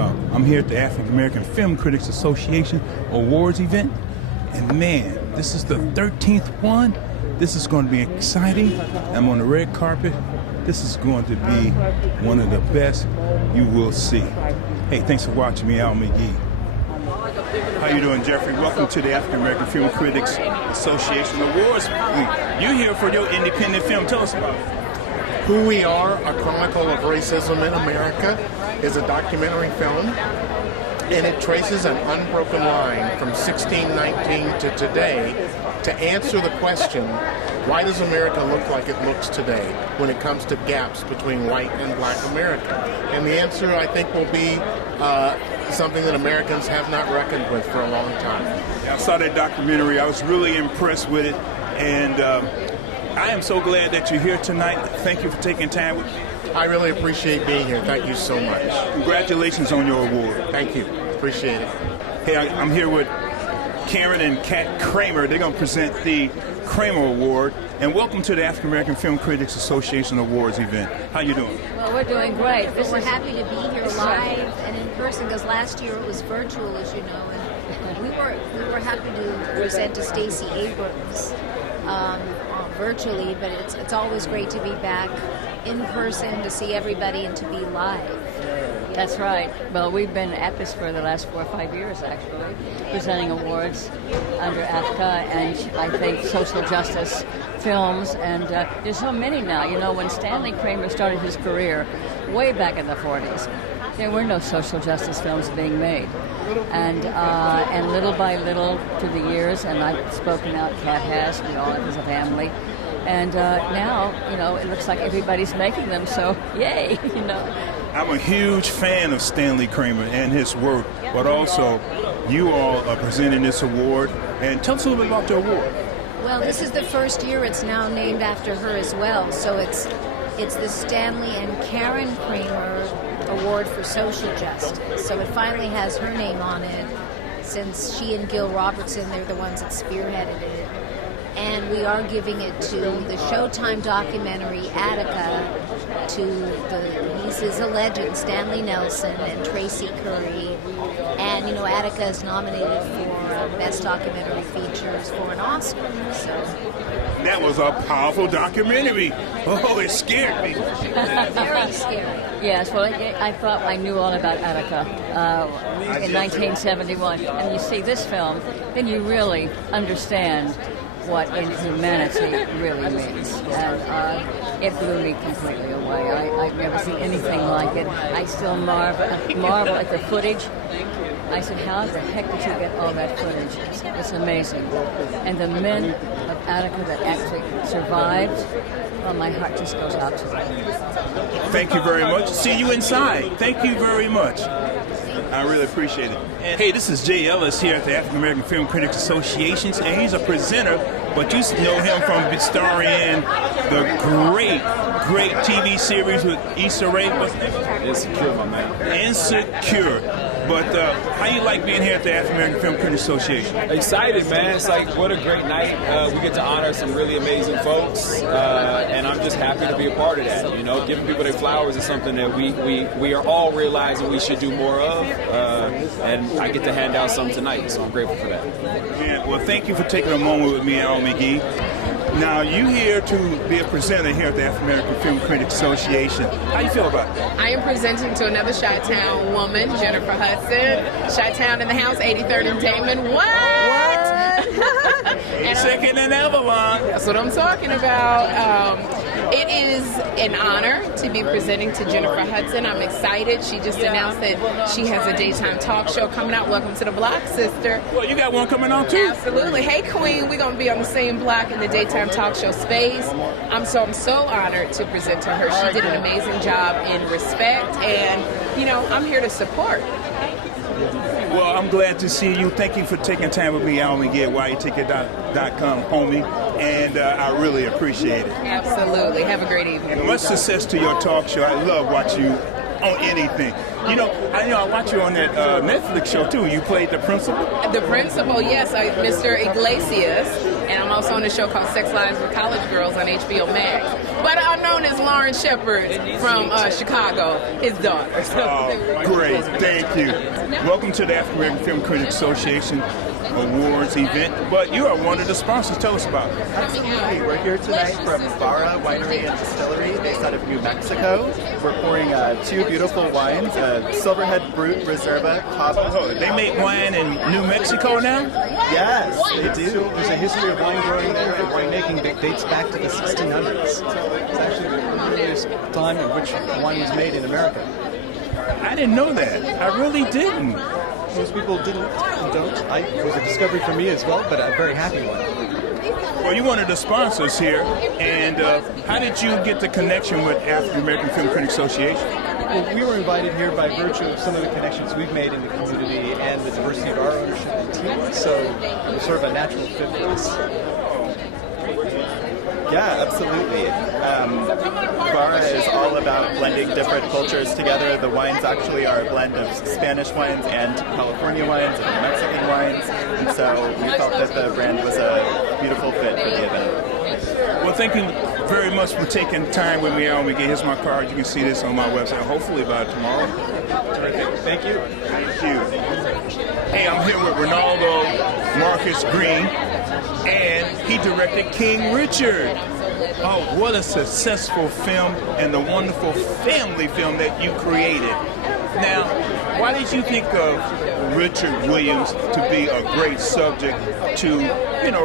I'm here at the African American Film Critics Association Awards Event, and man, this is the 13th one. This is going to be exciting. I'm on the red carpet. This is going to be one of the best you will see. Hey, thanks for watching me, McGhee. How you doing, Jeffrey? Welcome to the African American Film Critics Association Awards Week. You're here for your independent film. Tell us about it. Who We Are, A Chronicle of Racism in America is a documentary film, and it traces an unbroken line from 1619 to today to answer the question, why does America look like it looks today when it comes to gaps between white and black America? And the answer, I think, will be something that Americans have not reckoned with for a long time. I saw that documentary. I was really impressed with it, and I am so glad that you're here tonight. Thank you for taking time with me. I really appreciate being here. Thank you so much. Congratulations on your award. Thank you. Appreciate it. Hey, I'm here with Karen and Kat Kramer. They're going to present the Kramer Award. And welcome to the African American Film Critics Association Awards event. How you doing? Well, we're doing great. We're happy to be here live and in person, because last year it was virtual, as you know. And we were happy to present to Stacey Abrams virtually, but it's always great to be back in person, to see everybody, and to be live. That's right. Well, we've been at this for the last 4 or 5 years, actually, presenting awards under AAFCA and I think social justice films. And there's so many now. You know, when Stanley Kramer started his career way back in the 40s, there were no social justice films being made. And little by little through the years, and I've spoken out, Kat has, we all as a family. And now, you know, it looks like everybody's making them, so yay, you know. I'm a huge fan of Stanley Kramer and his work, but also you all are presenting this award. And tell us a little bit about the award. Well, this is the first year it's now named after her as well. So it's the Stanley and Karen Kramer Award for Social Justice. So it finally has her name on it, since she and Gil Robertson, they're the ones that spearheaded it. And we are giving it to the Showtime documentary Attica, to this is a legend, Stanley Nelson and Tracy Curry. And, you know, Attica is nominated for Best Documentary Features for an Oscar. So that was a powerful documentary. Oh, it scared me. Very scary. Yes, well, I thought I knew all about Attica in 1971. And you see this film, then you really understand what inhumanity really means. And it blew me completely away. I've never seen anything like it. I still marvel at the footage. I said, how the heck did you get all that footage? It's amazing. And the men of Attica that actually survived, well, my heart just goes out to them. Thank you very much. See you inside. Thank you very much. I really appreciate it. And hey, this is Jay Ellis here at the African American Film Critics Association, and he's a presenter, but you know him from starring in the great TV series with Issa Rae. Insecure, my man. Insecure. But how you like being here at the African American Film Critics Association? Excited, man. It's like, what a great night. We get to honor some really amazing folks, and I'm just happy to be a part of that. You know, giving people their flowers is something that we are all realizing we should do more of, and I get to hand out some tonight, so I'm grateful for that. Yeah, well, thank you for taking a moment with me, McGhee. Now, you here to be a presenter here at the African American Film Critics Association. How you feel about that? I am presenting to another Chi-Town woman, Jennifer Hudson. Chi-Town in the house, 83rd and Damon. What? Second in Avalon. That's what I'm talking about. It is an honor to be presenting to Jennifer Hudson. I'm excited. She just announced that she has a daytime talk show coming out. Welcome to the block, sister. Well, you got one coming out too. Absolutely. Hey, Queen, we're going to be on the same block in the daytime talk show space. I'm so honored to present to her. She did an amazing job in Respect, and, you know, I'm here to support. Well, I'm glad to see you. Thank you for taking time with me, McGhee at YETicket.com, homie, and I really appreciate it. Absolutely. Have a great evening. Much success to your talk show. I love watching you on anything. You know I watch you on that Netflix show too. You played the principal. The principal, yes, Mr. Iglesias, and I'm also on a show called Sex Lives with College Girls on HBO Max. But I'm known as Lauren Shepard from Chicago, his daughter. Oh, great, thank you. Welcome to the African American Film Critics Association Awards event, but you are one of the sponsors. Tell us about it. Absolutely. We're here tonight from Barra Winery and Distillery based out of New Mexico. We're pouring two beautiful wines, Silverhead Brut Reserva Cava. Oh, they make wine in New Mexico now? Yes, they do. There's a history of wine growing there and winemaking that dates back to the 1600s. So it's actually the earliest time in which wine was made in America. I didn't know that. I really didn't. Most people don't. It was a discovery for me as well, but a very happy one. Well, you're one of the sponsors here, and how did you get the connection with African American Film Critics Association? Well, we were invited here by virtue of some of the connections we've made in the community and the diversity of our ownership and team, so it was sort of a natural fit for us. Yeah, absolutely. Barra is all about blending different cultures together. The wines actually are a blend of Spanish wines and California wines and Mexican wines, and so we felt that the brand was a beautiful fit for the event. Well, thank you very much for taking time with me, McGhee. Here's my card. You can see this on my website, hopefully by tomorrow. Terrific. Thank you. Thank you. Hey, I'm here with Ronaldo Marcus Green, and he directed King Richard. Oh, what a successful film and the wonderful family film that you created. Now, why did you think of Richard Williams to be a great subject to,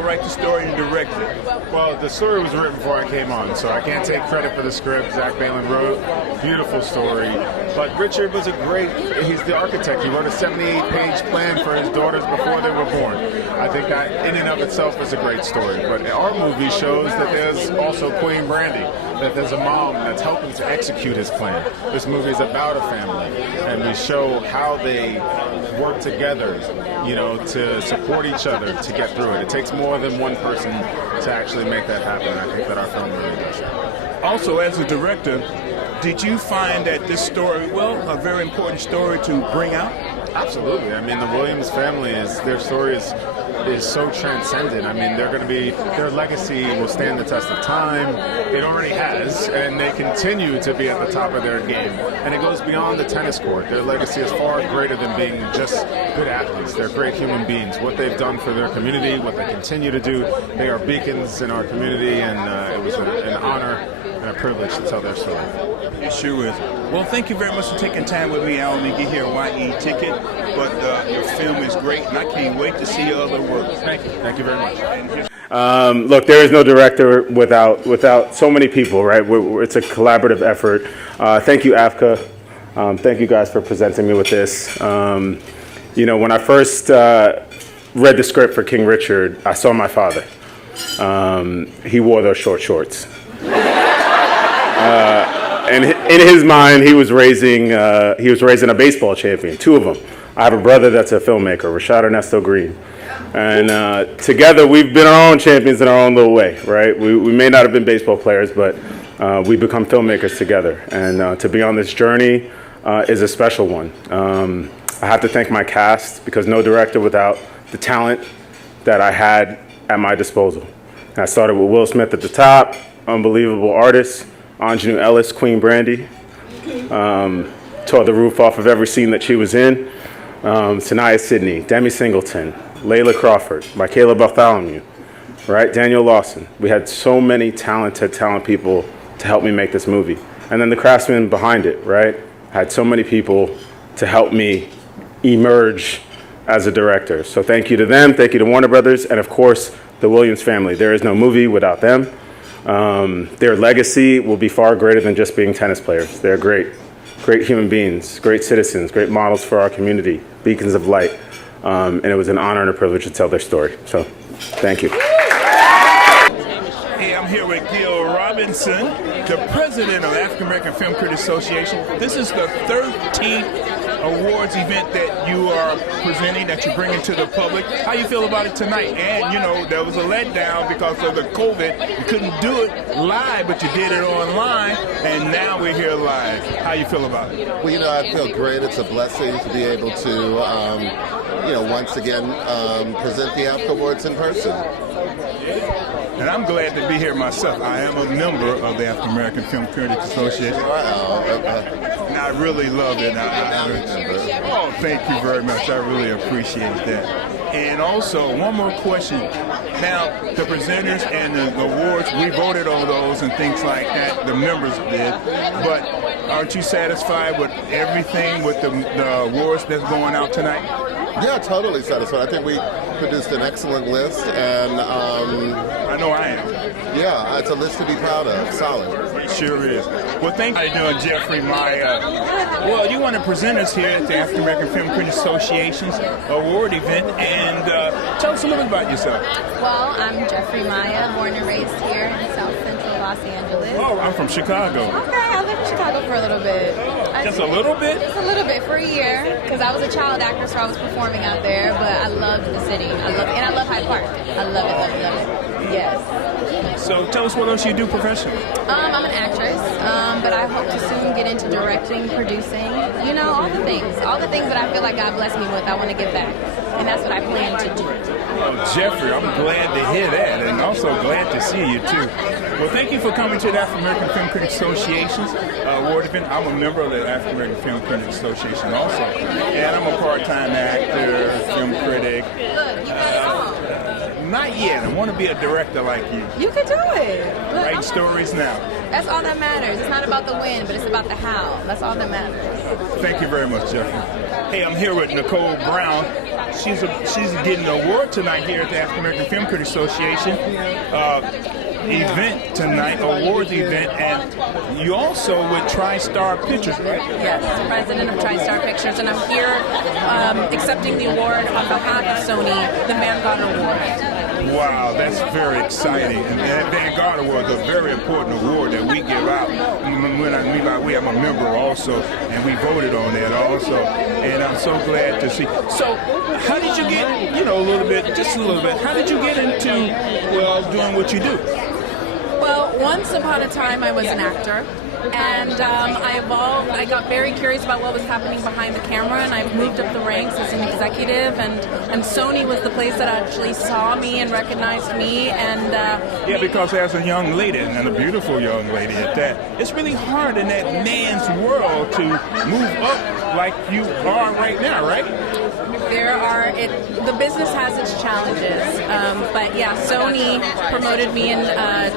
write the story and direct it? Well, the story was written before I came on, so I can't take credit for the script. Zach Balin wrote, beautiful story. But Richard was he's the architect. He wrote a 78-page plan for his daughters before they were born. I think that in and of itself is a great story. But our movie shows that there's also Queen Brandy, that there's a mom that's helping to execute his plan. This movie is about a family, and we show how they work together, to support each other to get through it. It takes more than one person to actually make that happen. I think that our film really does. Also, as a director, did you find that this story, a very important story to bring out? Absolutely. I mean, the Williams family their story is so transcendent. I mean, their legacy will stand the test of time. It already has, and they continue to be at the top of their game. And it goes beyond the tennis court. Their legacy is far greater than being just good athletes. They're great human beings. What they've done for their community, what they continue to do, they are beacons in our community, and it was an honor and a privilege to tell their story. It sure is. Well, thank you very much for taking time with me, Alan McGhee here at YE Ticket. But your film is great, and I can't wait to see your other work. Thank you. Thank you very much. Look, there is no director without so many people, right? It's a collaborative effort. Thank you, AAFCA. Thank you guys for presenting me with this. When I first read the script for King Richard, I saw my father. He wore those short shorts. And in his mind, he was raising a baseball champion, two of them. I have a brother that's a filmmaker, Rashad Ernesto Green. And together, we've been our own champions in our own little way, right? We may not have been baseball players, but we become filmmakers together. And to be on this journey is a special one. I have to thank my cast, because no director without the talent that I had at my disposal. And I started with Will Smith at the top, unbelievable artist, Aunjanue Ellis, Queen Brandy, tore the roof off of every scene that she was in. Sanaya Sidney, Demi Singleton, Layla Crawford, Michaela Bartholomew, right? Daniel Lawson. We had so many talented people to help me make this movie. And then the craftsmen behind it, right? I had so many people to help me emerge as a director. So thank you to them, thank you to Warner Brothers, and of course, the Williams family. There is no movie without them. Their legacy will be far greater than just being tennis players. They're great human beings, great citizens, great models for our community, beacons of light. And it was an honor and a privilege to tell their story. So, thank you. Hey, I'm here with Gil Robinson, the president of the African American Film Critics Association. This is the 13th awards event that you are presenting, that you're bringing to the public. How you feel about it tonight? And, you know, there was a letdown because of the COVID. You couldn't do it live, but you did it online, and now we're here live. How you feel about it? Well, you know, I feel great. It's a blessing to be able to, you know, once again present the AAFCA Awards in person. And I'm glad to be here myself. I am a member of the African American Film Critics Association. And I really love it. Oh, thank you very much. I really appreciate that. And also, one more question. Now, the presenters and the awards, we voted on those and things like that. The members did. But aren't you satisfied with everything with the awards that's going out tonight? Yeah, totally satisfied. I think we produced an excellent list, and I know I am. Yeah, it's a list to be proud of. Solid. It sure is. Well, thank you for doing, Jeffrey Maya. Well, you want to present us here at the African American Film Critics Association's award event, and tell us a little bit about yourself. Well, I'm Jeffrey Maya, born and raised here in South Central Los Angeles. Oh, I'm from Chicago. Okay, I lived in Chicago for a little bit. Just a little bit? Just a little bit, for a year, because I was a child actor, so I was performing out there, but I loved the city. I love Hyde Park. I love it. Yes. So tell us what else you do professionally. I'm an actress, but I hope to soon get into directing, producing, you know, all the things. All the things that I feel like God blessed me with, I want to give back. And that's what I plan to do. Well, Jeffrey, I'm glad to hear that, and also glad to see you, too. Well, thank you for coming to the African American Film Critics Association's award event. I'm a member of the African American Film Critics Association also, and I'm a part-time actor, film critic. Not yet. I want to be a director like you. You can do it. Look, Writing stories now. That's all that matters. It's not about the when, but it's about the how. That's all that matters. Thank you very much, Jeffrey. Hey, I'm here with Nicole Brown. She's getting an award tonight here at the African American Film Critics Association event tonight, awards event, and you also with TriStar Pictures, right? Yes, president of TriStar Pictures, and I'm here accepting the award on behalf of Sony, the Vanguard Award. Wow, that's very exciting. And that Vanguard Award is a very important award that we give out. When I mean by we, I'm a member also, and we voted on that also. And I'm so glad to see. So, how did you get, you know, just a little bit, how did you get into, doing what you do? Well, once upon a time, I was an actor. And I evolved. I got very curious about what was happening behind the camera, and I've moved up the ranks as an executive. And Sony was the place that actually saw me and recognized me. And yeah, because as a young lady, and a beautiful young lady at that, it's really hard in that man's world to move up like you are right now, right? The business has its challenges, but yeah, Sony promoted me in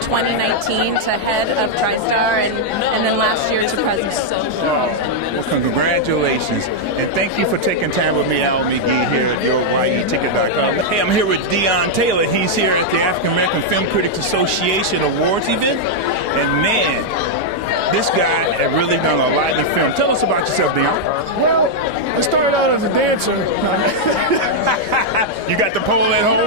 2019 to head of TriStar, and then last year to president. Well, congratulations, and thank you for taking time with me, Al McGhee, here at your YETicket.com. Hey, I'm here with Deon Taylor. He's here at the African American Film Critics Association Awards event, and man, this guy had really done a lot in film. Tell us about yourself, Deon. Well, I started out as a dancer. You got the pole at home?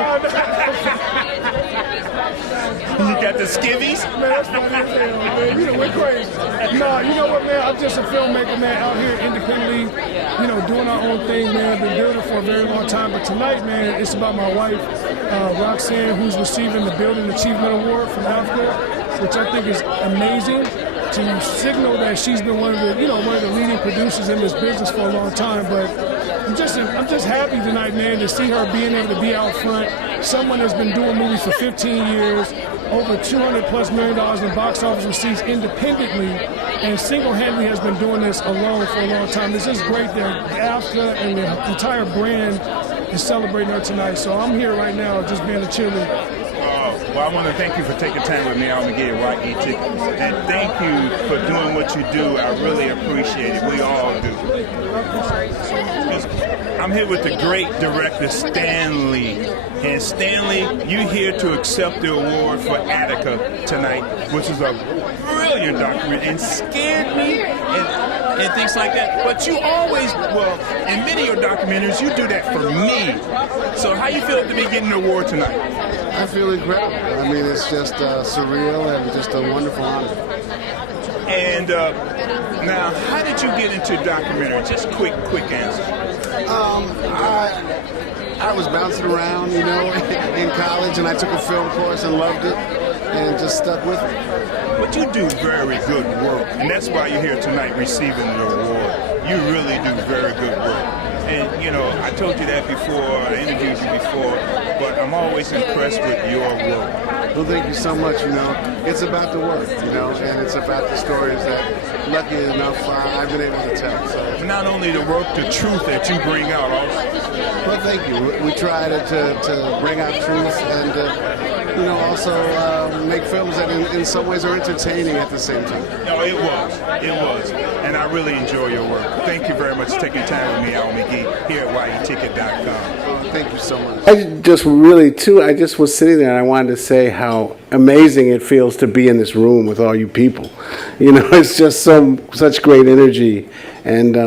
You got the skivvies? Man, that's funny as hell, man. You know, we're crazy. No, you know what, man? I'm just a filmmaker, man, out here independently, you know, doing our own thing, man. Been doing it for a very long time. But tonight, man, it's about my wife, Roxanne, who's receiving the Building Achievement Award from AAFCA, which I think is amazing, to signal that she's been one of the leading producers in this business for a long time. But I'm just happy tonight, man, to see her being able to be out front. Someone that's been doing movies for 15 years, over $200+ million in box office receipts independently, and single-handedly has been doing this alone for a long time. It's just great that AAFCA and the entire brand is celebrating her tonight. So I'm here right now just being a cheerleader. Well, I want to thank you for taking time with me, Al McGhee at YETicket. And thank you for doing what you do. I really appreciate it. We all do. I'm here with the great director, Stan Lee. And Stanley, you're here to accept the award for Attica tonight, which is a brilliant document and scared me and things like that. But you always, in many of your documentaries, you do that for me. So how you feel to be getting the award tonight? I feel incredible. I mean, it's just surreal and just a wonderful honor. And now, how did you get into documentary? Just quick answer. I was bouncing around, you know, in college, and I took a film course and loved it, and just stuck with it. But you do very good work, and that's why you're here tonight receiving the award. You really do very good work. And, you know, I told you that before, I interviewed you before, but I'm always impressed with your work. Well, thank you so much, you know. It's about the work, you know, and it's about the stories that, lucky enough, I've been able to tell. So not only the work, the truth that you bring out also. Well, thank you. We try to bring out truth and, you know, also make films that in some ways are entertaining at the same time. No, it was. And I really enjoy your work. Thank you very much for taking time with me, Al McGhee, here at YETicket.com. Thank you so much. I just really, too, I just was sitting there and I wanted to say how amazing it feels to be in this room with all you people. You know, it's just such great energy. And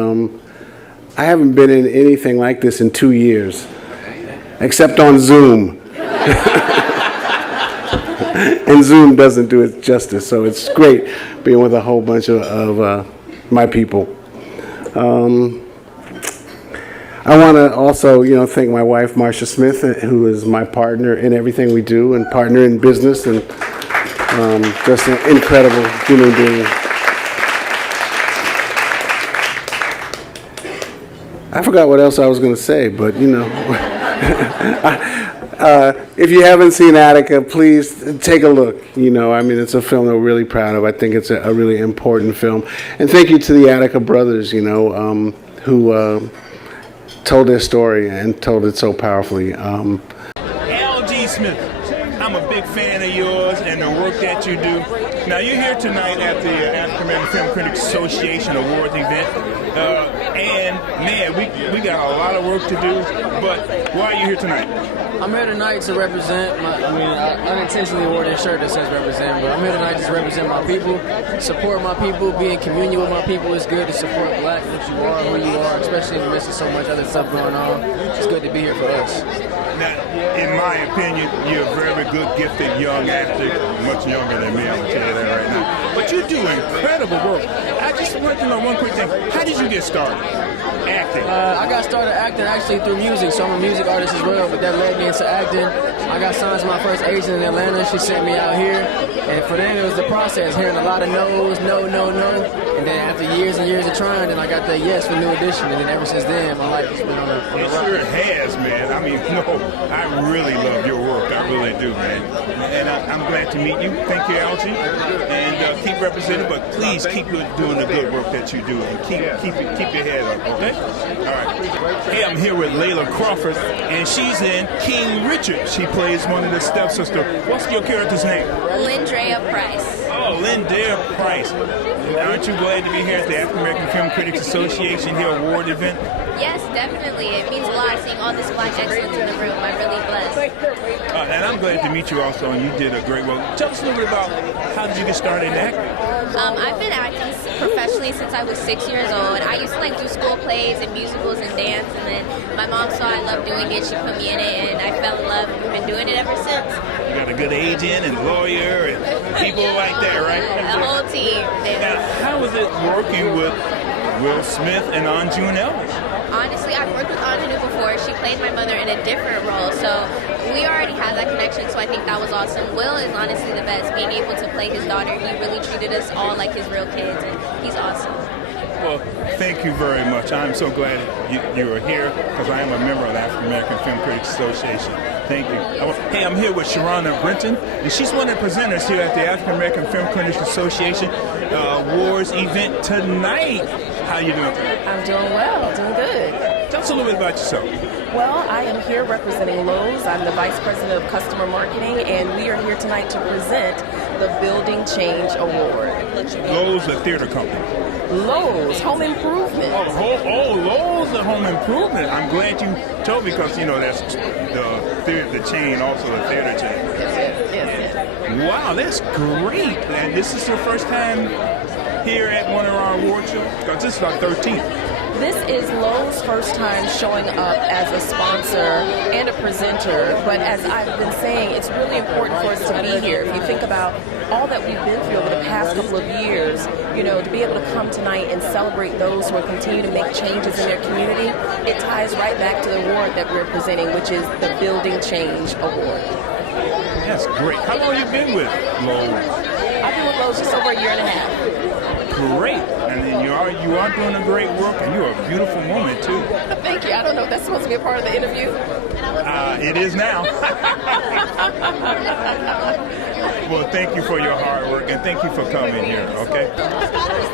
I haven't been in anything like this in 2 years, except on Zoom. And Zoom doesn't do it justice, so it's great being with a whole bunch of my people. I want to also, you know, thank my wife, Marcia Smith, who is my partner in everything we do and partner in business, and just an incredible human being. I forgot what else I was going to say, but, you know. If you haven't seen Attica, please take a look. You know, I mean, it's a film that we're really proud of. I think it's a really important film. And thank you to the Attica brothers, you know, who told their story and told it so powerfully. Algee Smith, I'm a big fan of yours and the work that you do. Now, you're here tonight at the African American Film Critics Association Awards Event. And, man, we got a lot of work to do, but why are you here tonight? I'm here tonight to represent I unintentionally wore this shirt that says represent, but I'm here tonight just to represent my people, support my people, be in communion with my people. It's good to support black, what you are, who you are, especially in the midst of so much other stuff going on. It's good to be here for us. Now, in my opinion, you're a very good, gifted young actor, much younger than me, I'll tell you that right now. But you do incredible work. I just want to know one quick thing. How did you get started acting? I got started acting actually through music, so I'm a music artist as well, but that led me into acting. I got signed to my first agent in Atlanta. She sent me out here, and for them it was the process, hearing a lot of no's, no, and then after years and years of trying, then I got the yes for New Edition, and then ever since then, my life has been on the road. It sure has, man. I mean, no, I really love your work. I really do, man. And I'm glad to meet you. Thank you, Algee. And keep representing, but please keep doing the good work that you do, and keep your head up, okay? All right. Hey, I'm here with Layla Crawford, and she's in King Richard. She plays one of the stepsisters. What's your character's name? Lindrea Price. Oh, Lindrea Price. Aren't you glad to be here at the African American Film Critics Association here award event? Yes, definitely. It means a lot seeing all this black excellence in the room. I'm really blessed. And I'm glad to meet you also, and you did a great work. Tell us a little bit about how did you get started in acting? I've been acting professionally since I was 6 years old. I used to do school plays and musicals and dance, and then my mom saw I loved doing it. She put me in it, and I fell in love and been doing it ever since. You got a good agent and lawyer and people like that, right? The whole team. Now, how was it working with Will Smith and Aunjanue Ellis? Honestly, I've worked with Aunjanue before. She played my mother in a different role, so we already had that connection, so I think that was awesome. Will is honestly the best. Being able to play his daughter, he really treated us all like his real kids, and he's awesome. Well, thank you very much. I'm so glad you are here because I am a member of the African American Film Critics Association. Thank you. Hey, I'm here with Sharona Brenton, and she's one of the presenters here at the African American Film Critics Association Awards event tonight. How you doing today? I'm doing well, doing good. Tell us a little bit about yourself. Well, I am here representing Lowe's. I'm the Vice President of Customer Marketing, and we are here tonight to present the Building Change Award. Lowe's, a theater company. Lowe's, home improvement. Lowe's, a home improvement. I'm glad you told me because, you know, that's the chain, also the theater chain. Yes. Wow, that's great. And this is your first time here at one of our award shows? Because this is our 13th. This is Lowe's first time showing up as a sponsor and a presenter, but as I've been saying, it's really important for us to be here. If you think about all that we've been through over the past couple of years, you know, to be able to come tonight and celebrate those who are continuing to make changes in their community, it ties right back to the award that we're presenting, which is the Building Change Award. That's great. How long have you been with Lowe's? I've been with Lowe's just over a year and a half. Great. And then you are doing a great work, and you're a beautiful woman, too. Thank you. I don't know if that's supposed to be a part of the interview. It is now. Well, thank you for your hard work, and thank you for coming here, okay?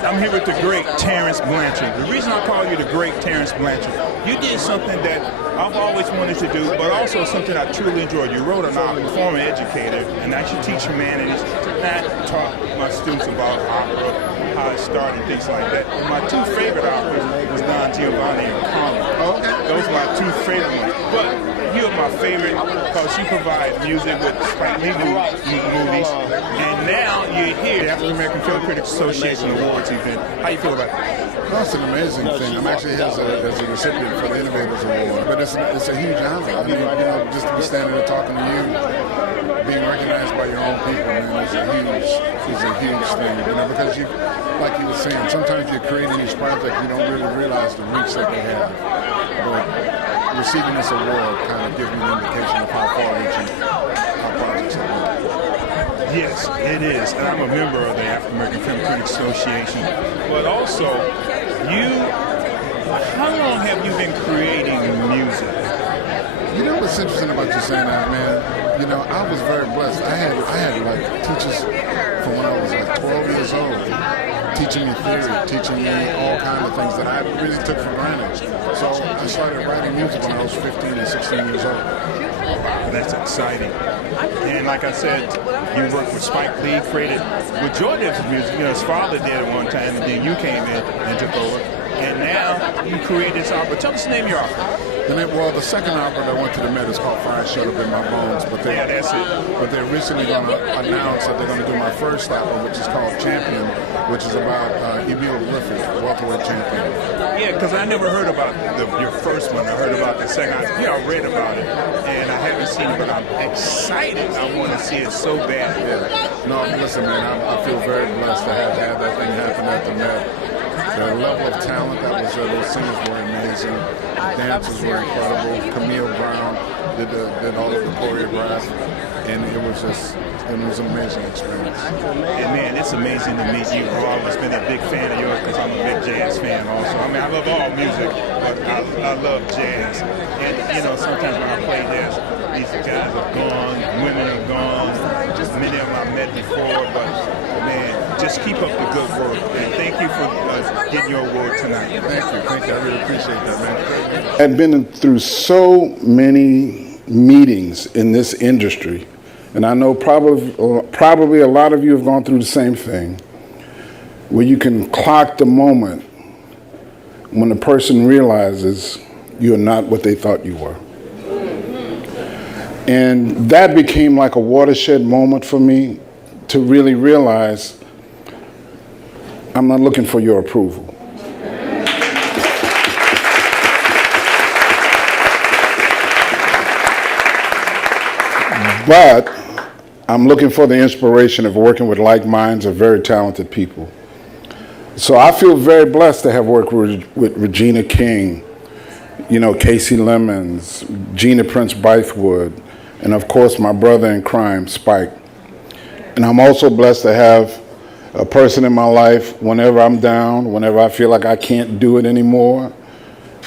I'm here with the great Terrence Blanchard. The reason I call you the great Terrence Blanchard, you did something that I've always wanted to do, but also something I truly enjoyed. You wrote a novel, former educator, and I should teach humanities, and I taught my students about opera, how it started, things like that. And my two favorite operas was Don Giovanni and Carmen. Those are my two favorite ones. But you're my favorite because you provide music with Spike Lee movies, and now you're here at the African American Film Critics Association Awards Event. How you feel about that? That's an amazing thing. I'm actually here as a recipient for the Innovators Award, but it's a huge honor. I mean, you know, just to be standing there talking to you, being recognized by your own people, man, it's a huge thing. You know, because you, like you were saying, sometimes you're creating these projects, you don't really realize the reach that they have. But receiving this award kind of gives me an indication of how far-reaching our projects have been. Yes, it is. And I'm a member of the African American Film Critics Association. But also, how long have you been creating music? You know what's interesting about you saying that, man? You know, I was very blessed. I had like teachers from when I was like 12 years old, teaching me theory, teaching me all kinds of things that I really took for granted. So I started writing music when I was 15 and 16 years old. That's exciting. And like I said, you worked with Spike Lee, created with Joy did some music. You know, his father did it one time, and then you came in and took over. And now you created this opera. Tell us the name of your opera. The second opera that went to the Met is called Fire Shut Up in My Bones. But that's it. But they're recently going to announce that they're going to do my first opera, which is called Champion, which is about Emil Griffith, welterweight champion. Yeah, because I never heard about your first one. I heard about the second. I read about it, and I haven't seen it, but I'm excited. I want to see it so bad. Yeah. No, listen, man, I feel very blessed to have had that thing happen at the Met. The level of talent that was there, those singers were amazing. The dancers were incredible. Camille Brown did all of the choreograph, and it was an amazing experience. And man, it's amazing to meet you. I've always been a big fan of yours because I'm a big jazz fan also. I mean, I love all music, but I love jazz. And you know, sometimes when I play jazz, these guys are gone, women are gone. Many of them I met before, but man, just keep up the good work. And thank you for getting your award tonight. Thank you. I really appreciate that, man. I've been through so many meetings in this industry, and I know probably a lot of you have gone through the same thing, where you can clock the moment when the person realizes you're not what they thought you were. And that became like a watershed moment for me to really realize I'm not looking for your approval. But I'm looking for the inspiration of working with like minds of very talented people. So I feel very blessed to have worked with Regina King, you know, Casey Lemons, Gina Prince Bythewood, and of course my brother in crime, Spike. And I'm also blessed to have a person in my life, whenever I'm down, whenever I feel like I can't do it anymore,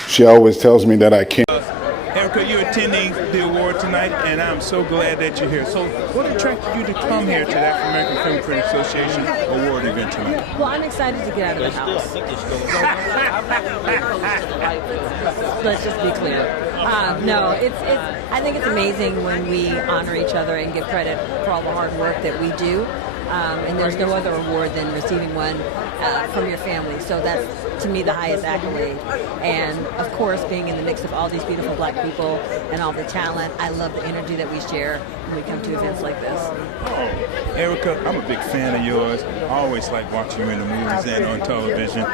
she always tells me that I can. Erica, you're attending the award tonight, and I'm so glad that you're here. So what attracted you to come here to the African American Film Critics Association Award Event tonight? Well, I'm excited to get out of the house. Let's just be clear. No, I think it's amazing when we honor each other and give credit for all the hard work that we do. And there's no other award than receiving one from your family. So that's, to me, the highest accolade. And, of course, being in the mix of all these beautiful black people and all the talent, I love the energy that we share when we come to events like this. Oh, Erica, I'm a big fan of yours. I always like watching you in the movies and on television.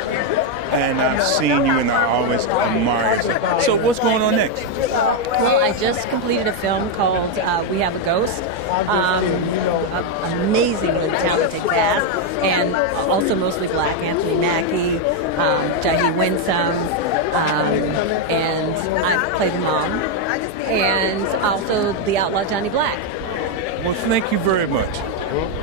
and I've seen you and I always admire you. So what's going on next? Well, I just completed a film called We Have a Ghost. Amazingly talented cast, and also mostly black. Anthony Mackie, Jay Winsome, and I played the mom, and also the outlaw Johnny Black. Well, thank you very much.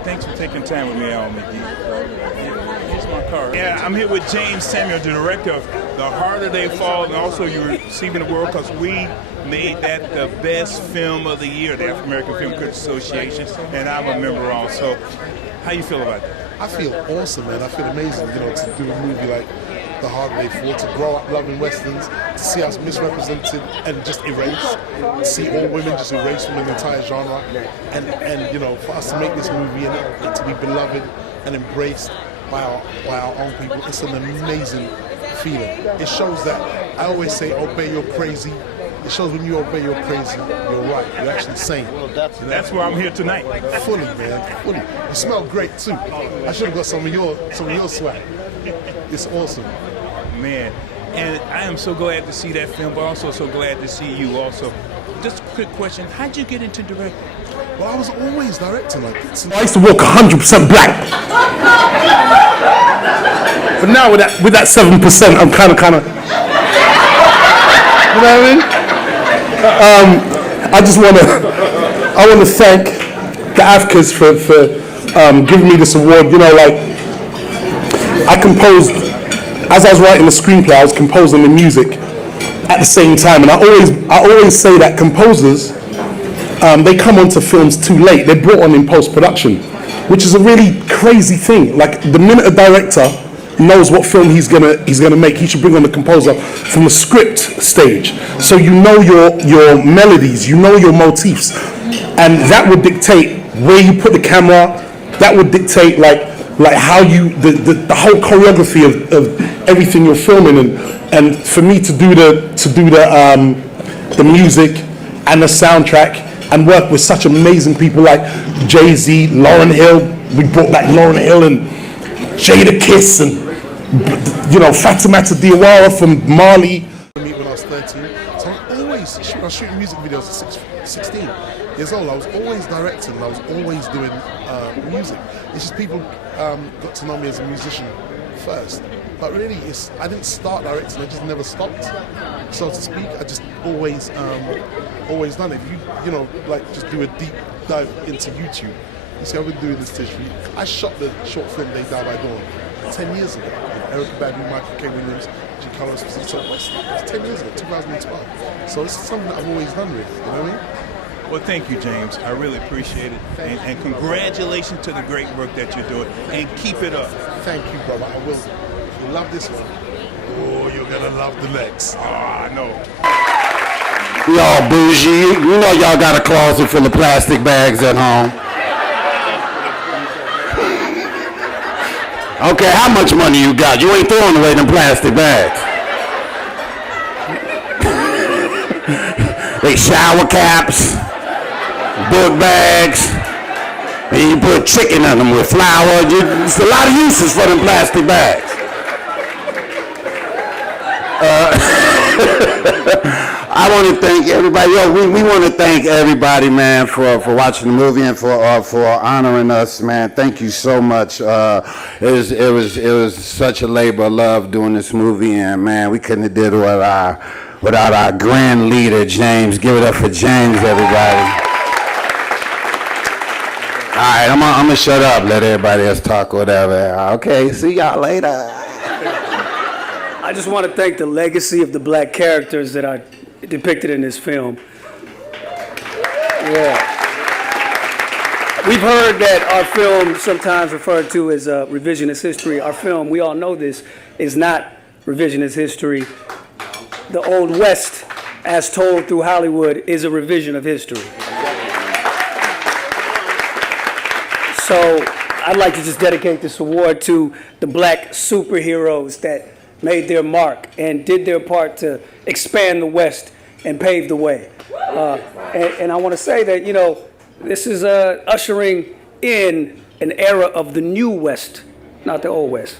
Thanks for taking time with me, Al McGhee. Here's my card. Yeah, I'm here with Jeymes Samuel, the director of The Harder They Fall, and also you're receiving the award because we made that the best film of the year, the African American Film Critics Association, and I'm a member also. How you feel about that? I feel awesome, man. I feel amazing, to do a movie like The Harder They Fall, to grow up loving westerns, to see us misrepresented and just erased, to see all women just erased from an entire genre, and for us to make this movie and it to be beloved and embraced by our own people, it's an amazing feeling. It shows that, I always say, obey your crazy. It shows when you obey your crazy, you're right. You're actually sane. That's why I'm here tonight. Fully, man. Fully. You smell great too. I should have got some of your swag. It's awesome. Man, and I am so glad to see that film, but also so glad to see you also. Just a quick question, how'd you get into directing? Well, I was always directing like this. I used to walk 100% black. But now with that 7%, I'm kind of, you know what I mean? I want to thank the AAFCAs for giving me this award. I composed, as I was writing the screenplay, I was composing the music at the same time. And I always say that composers, they come onto films too late. They're brought on in post-production, which is a really crazy thing. Like, the minute a director knows what film he's gonna make, he should bring on the composer from the script stage. So you know your melodies, you know your motifs, and that would dictate where you put the camera. That would dictate like how you the whole choreography of everything you're filming. And for me to do the music and the soundtrack and work with such amazing people like Jay-Z, Lauryn Hill. We brought back Lauryn Hill and Jada Kiss and Fatimata Diawara from Mali. When I was 13, so I was shooting music videos at 16 years old. I was always directing. I was always doing music. It's just people got to know me as a musician first. But really, I didn't start directing. I just never stopped, so to speak. I just always done it. If you just do a deep dive into YouTube, you see, I've been doing this for I shot the short film They Die by Dawn 10 years ago. Eric Badu, Michael K. Williams, G. Carlos. So it's 10 years ago, 2012. So it's something that I've always done, really. You know what I mean? Well, thank you, Jeymes. I really appreciate it. And congratulations to the great work that you're doing. And keep it up. Thank you, brother. I will. If you love this one, oh, you're going to love the next. I know. Y'all bougie. You know y'all got a closet full of plastic bags at home. Okay, how much money you got? You ain't throwing away them plastic bags. They shower caps, book bags, and you put chicken in them with flour. It's a lot of uses for them plastic bags. I want to thank everybody. We want to thank everybody, man, for watching the movie and for honoring us, man. Thank you so much. It was such a labor of love doing this movie, and man, we couldn't have did it without our grand leader, Jeymes. Give it up for Jeymes, everybody. All right, I'm gonna shut up. Let everybody else talk, whatever. Okay, see y'all later. I just want to thank the legacy of the black characters that are depicted in this film. Yeah. We've heard that our film, sometimes referred to as revisionist history. Our film, we all know this, is not revisionist history. The Old West, as told through Hollywood, is a revision of history. So I'd like to just dedicate this award to the black superheroes that made their mark and did their part to expand the West and pave the way. And I want to say that, this is ushering in an era of the new West, not the old West.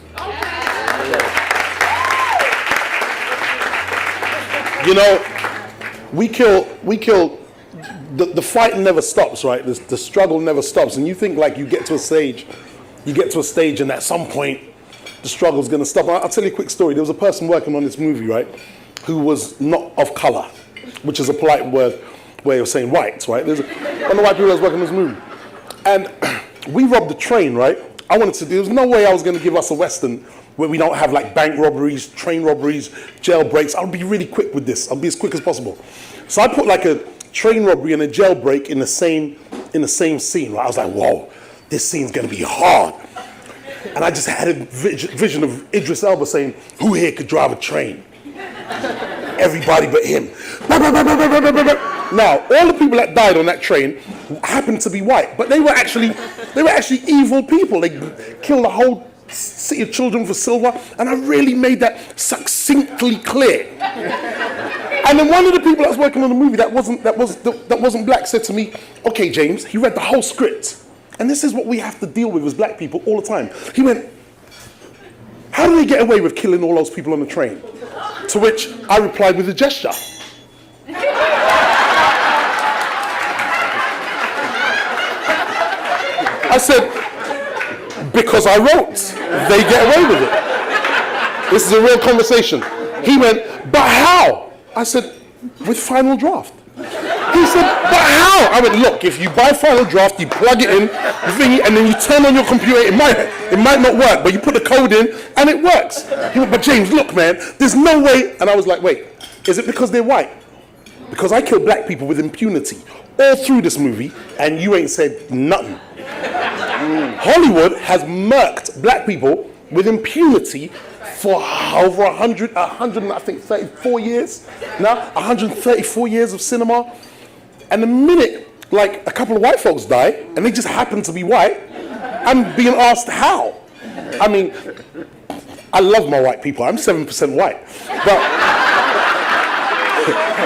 You know, we kill. The fight never stops, right? The struggle never stops, and you think like you get to a stage, and at some point, the struggle's going to stop. I'll tell you a quick story. There was a person working on this movie, right, who was not of color, which is a polite way of saying whites, right? One of the white people that was working on this movie, and we robbed the train, right? There was no way I was going to give us a Western where we don't have like bank robberies, train robberies, jailbreaks. I'll be really quick with this. I'll be as quick as possible. So I put like a train robbery and a jailbreak in the same scene. Right? I was like, whoa, this scene's going to be hard. And I just had a vision of Idris Elba saying, who here could drive a train? Everybody but him. Now, all the people that died on that train happened to be white, but they were actually evil people. They killed a whole city of children for silver, and I really made that succinctly clear. And then one of the people that was working on the movie that wasn't black said to me, okay, James, he read the whole script. And this is what we have to deal with as black people all the time. He went, how do they get away with killing all those people on the train? To which I replied with a gesture. I said, because I wrote, they get away with it. This is a real conversation. He went, but how? I said, with Final Draft. He said, but how? I went, look, if you buy Final Draft, you plug it in, and then you turn on your computer, it might not work, but you put the code in, and it works. He went, but James, look, man, there's no way. And I was like, wait, is it because they're white? Because I killed black people with impunity all through this movie, and you ain't said nothing. Hollywood has murked black people with impunity for over 134 years. Now, 134 years of cinema. And the minute, like, a couple of white folks die, and they just happen to be white, I'm being asked how. I mean, I love my white people. I'm 7% white.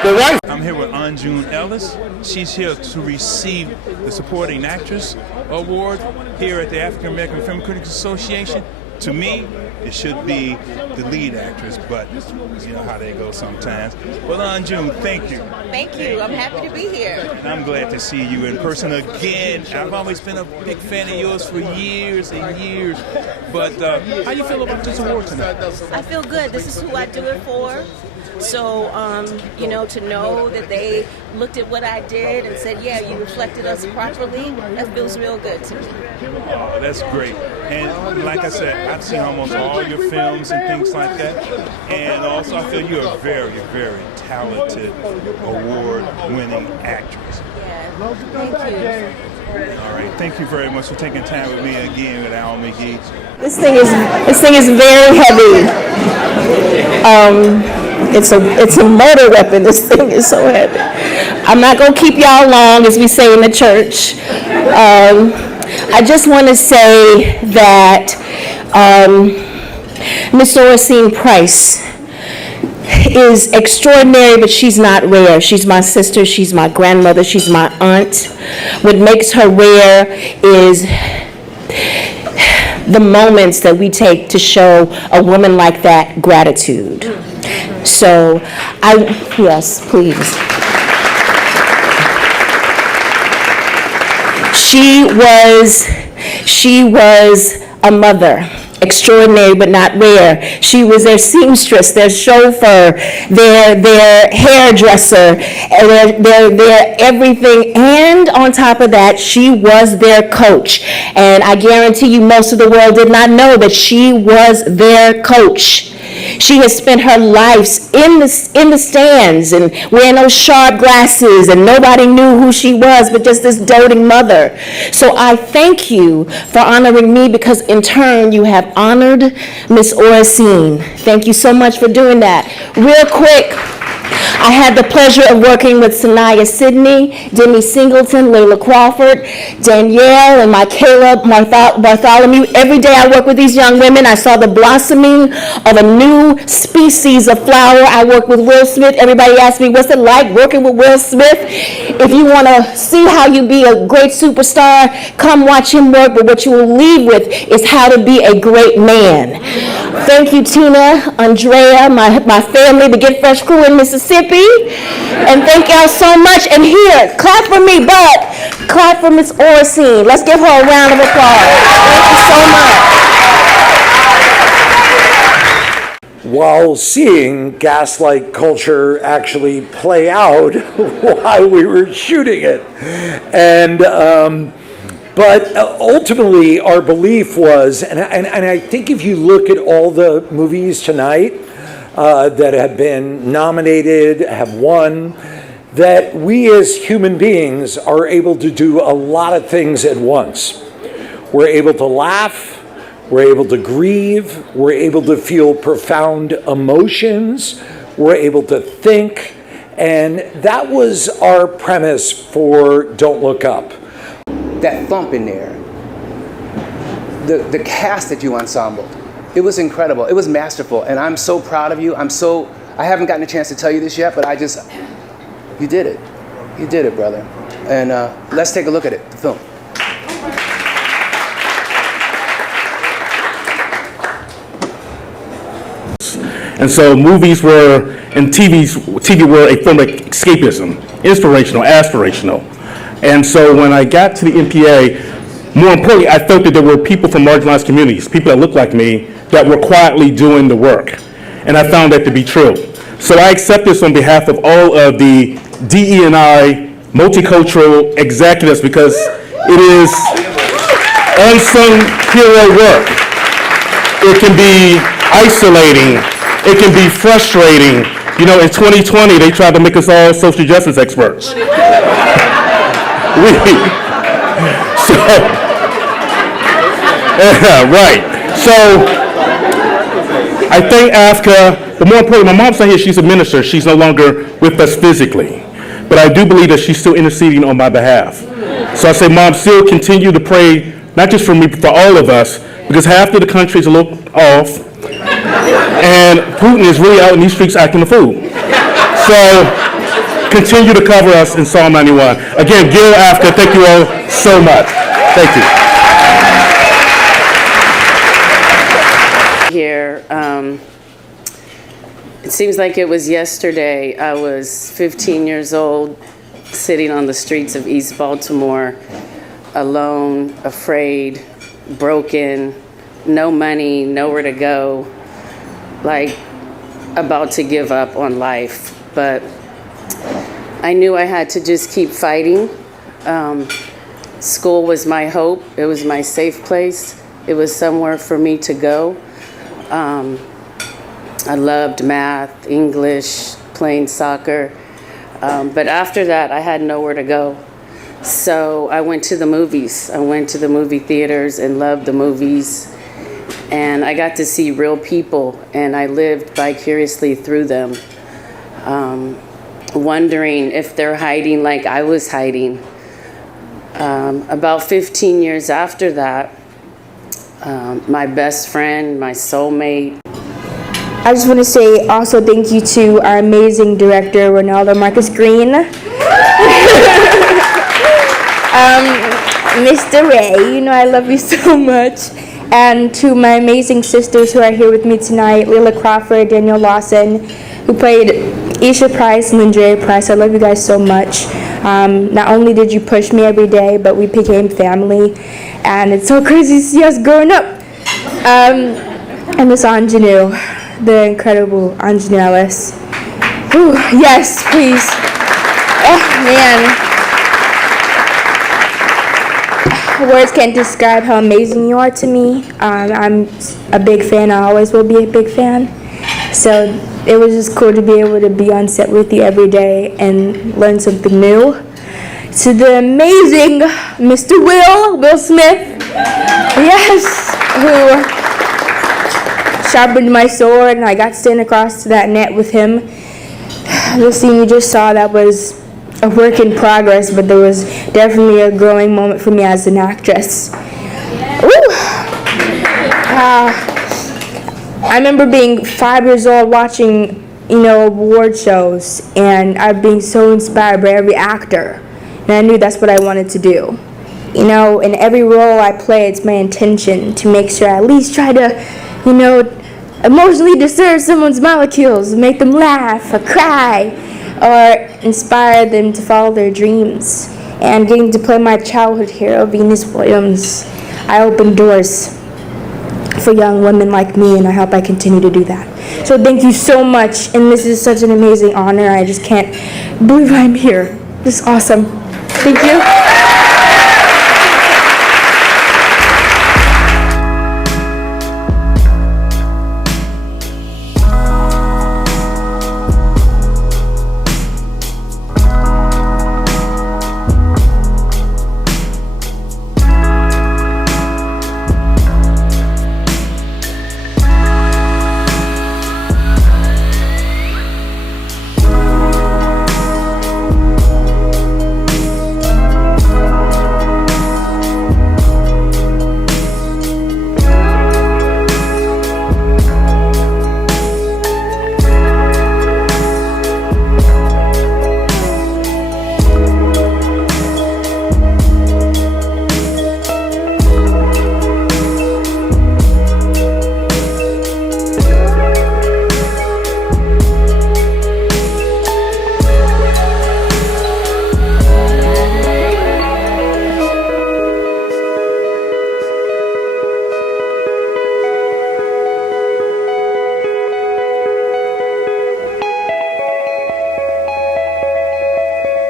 But I'm here with Aunjanue Ellis. She's here to receive the Supporting Actress Award here at the African American Film Critics Association. To me, it should be the lead actress, but you know how they go sometimes. Well, Aunjanue, thank you. Thank you. I'm happy to be here. I'm glad to see you in person again. I've always been a big fan of yours for years and years. But how do you feel about this award tonight? I feel good. This is who I do it for. So, you know, to know that they looked at what I did and said, yeah, you reflected us properly, that feels real good to me. Oh, that's great. And like I said, I've seen almost all your films and things like that. And also, I feel you're a very, very talented, award-winning actress. Yeah, thank you. All right, thank you very much for taking time with me again with Al McGhee. This thing is very heavy. It's a murder weapon. This thing is so heavy. I'm not gonna keep y'all long, as we say in the church. I just want to say that Miss Oracene Price is extraordinary, but she's not rare. She's my sister, she's my grandmother, she's my aunt. What makes her rare is the moments that we take to show a woman like that gratitude. So, yes, please. She was a mother. Extraordinary but not rare. She was their seamstress, their chauffeur, their hairdresser, their everything. And on top of that, she was their coach. And I guarantee you most of the world did not know that she was their coach. She has spent her life in the stands and wearing those sharp glasses, and nobody knew who she was but just this doting mother. So I thank you for honoring me, because in turn you have honored Miss Oracene. Thank you so much for doing that. Real quick, I had the pleasure of working with Sanaya Sidney, Demi Singleton, Layla Crawford, Danielle, and Michaela Bartholomew. Every day I work with these young women, I saw the blossoming of a new species of flower. I worked with Will Smith. Everybody asked me, what's it like working with Will Smith? If you want to see how you be a great superstar, come watch him work, but what you will leave with is how to be a great man. Thank you, Tina, Andrea, my family, the Get Fresh crew, and Mrs. Mississippi. And thank y'all so much. And here, clap for me, but clap for Miss Orsine. Let's give her a round of applause. Thank you so much. While seeing gaslight culture actually play out while we were shooting it. And but ultimately our belief was, and I think if you look at all the movies tonight that have been nominated, have won, that we as human beings are able to do a lot of things at once. We're able to laugh, we're able to grieve, we're able to feel profound emotions, we're able to think, and that was our premise for Don't Look Up. That thump in there, the cast that you ensembled, it was incredible, it was masterful, and I'm so proud of you. I haven't gotten a chance to tell you this yet, but you did it. You did it, brother. And let's take a look at it, the film. And so movies were, and TV were a form of escapism, inspirational, aspirational. And so when I got to the MPA, more importantly, I felt that there were people from marginalized communities, people that looked like me, that were quietly doing the work. And I found that to be true. So I accept this on behalf of all of the DE&I multicultural executives because it is unsung hero work. It can be isolating. It can be frustrating. You know, in 2020, they tried to make us all social justice experts. Right. So, I thank AAFCA, but more importantly, my mom's not here. She's a minister. She's no longer with us physically. But I do believe that she's still interceding on my behalf. So I say, Mom, still continue to pray, not just for me, but for all of us, because half of the country is a little off. And Putin is really out in these streets acting a fool. So continue to cover us in Psalm 91. Again, Gil, AAFCA, thank you all so much. Thank you. Here, it seems like it was yesterday. I was 15 years old, sitting on the streets of East Baltimore, alone, afraid, broken, no money, nowhere to go, like about to give up on life. But I knew I had to just keep fighting. School was my hope. It was my safe place. It was somewhere for me to go. I loved math, English, playing soccer. But after that, I had nowhere to go. So I went to the movies. I went to the movie theaters and loved the movies. And I got to see real people, and I lived vicariously through them, wondering if they're hiding like I was hiding. About 15 years after that, my best friend, my soulmate. I just want to say also thank you to our amazing director, Ronaldo Marcus Green. Mr. Ray, you know I love you so much. And to my amazing sisters who are here with me tonight, Leila Crawford, Danielle Lawson, who played Isha Price and Landrea Price. I love you guys so much. Not only did you push me every day, but we became family. And it's so crazy to see us growing up. And Miss Aunjanue, the incredible Aunjanue Ellis. Whew, yes, please. Oh, man. Words can't describe how amazing you are to me. I'm a big fan. I always will be a big fan. So it was just cool to be able to be on set with you every day and learn something new. To the amazing Mr. Will Smith, yes, who sharpened my sword, and I got to stand across to that net with him. The scene you just saw, that was a work in progress, but there was definitely a growing moment for me as an actress. I remember being 5 years old watching, award shows, and I being so inspired by every actor, and I knew that's what I wanted to do. In every role I play, it's my intention to make sure I at least try to, emotionally disturb someone's molecules, make them laugh or cry, or inspire them to follow their dreams. And getting to play my childhood hero, Venus Williams, I open doors for young women like me, and I hope I continue to do that. So thank you so much, and this is such an amazing honor. I just can't believe I'm here. This is awesome. Thank you.